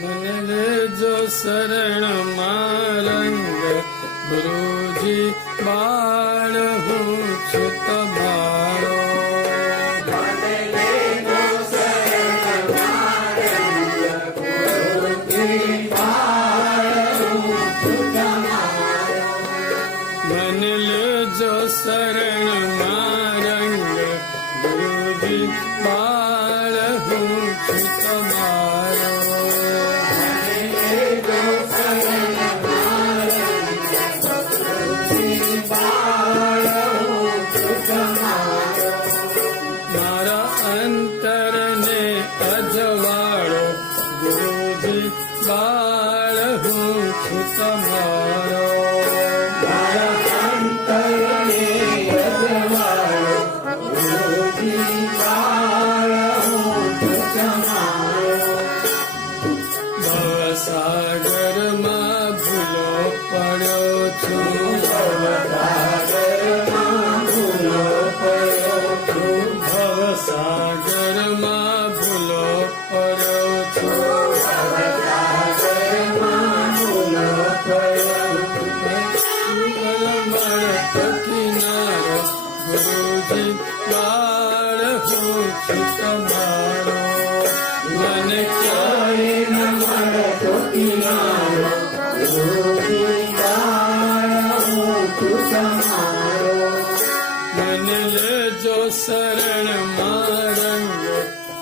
મને લેજો શરણમાં રંગ ગુરુજી બાળ હું છું તમારો. મને લેજો શરણમાં રંગ ગુરુજી બાળ હું છું બાળ હું છું તમારો. ભવસાગરમાં ભૂલો પડ્યો છું. શરણ મારંગ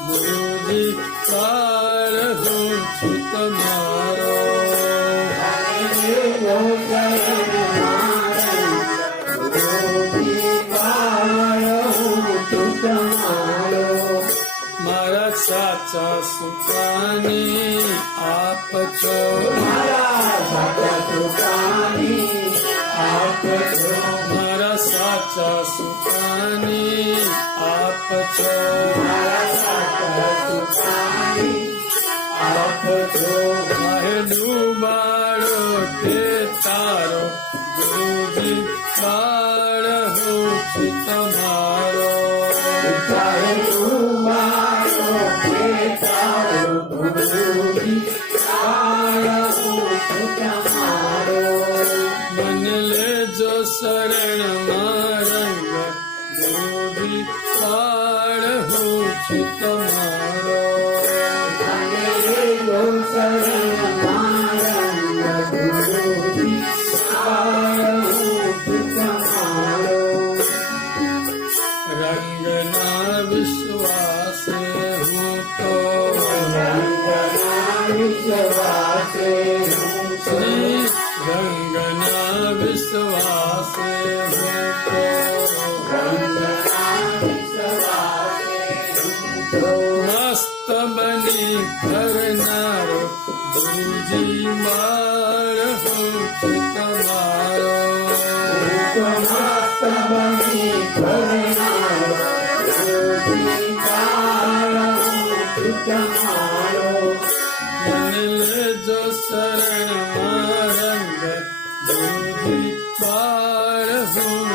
ગુરુજી કાર હું છું તમારો સાચા સુખાની આપ છો મારા સાચા સુખાની આપ છો માહે ડૂબાડો તે તારો हरि प्राण हो तुम्हारा हरे रंगना विश्वास हूँ रंगना विश्वास रंगना विश्वास हूँ। કરનારો ગુરુજી માર હું છું તમારો મને લેજો શરણ રંગ ગુરુજી બાળ હું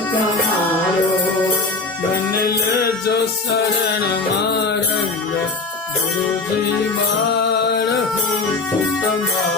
તમારો મને લેજો શરણ મારંગ. ગુરુજી હું તમારો.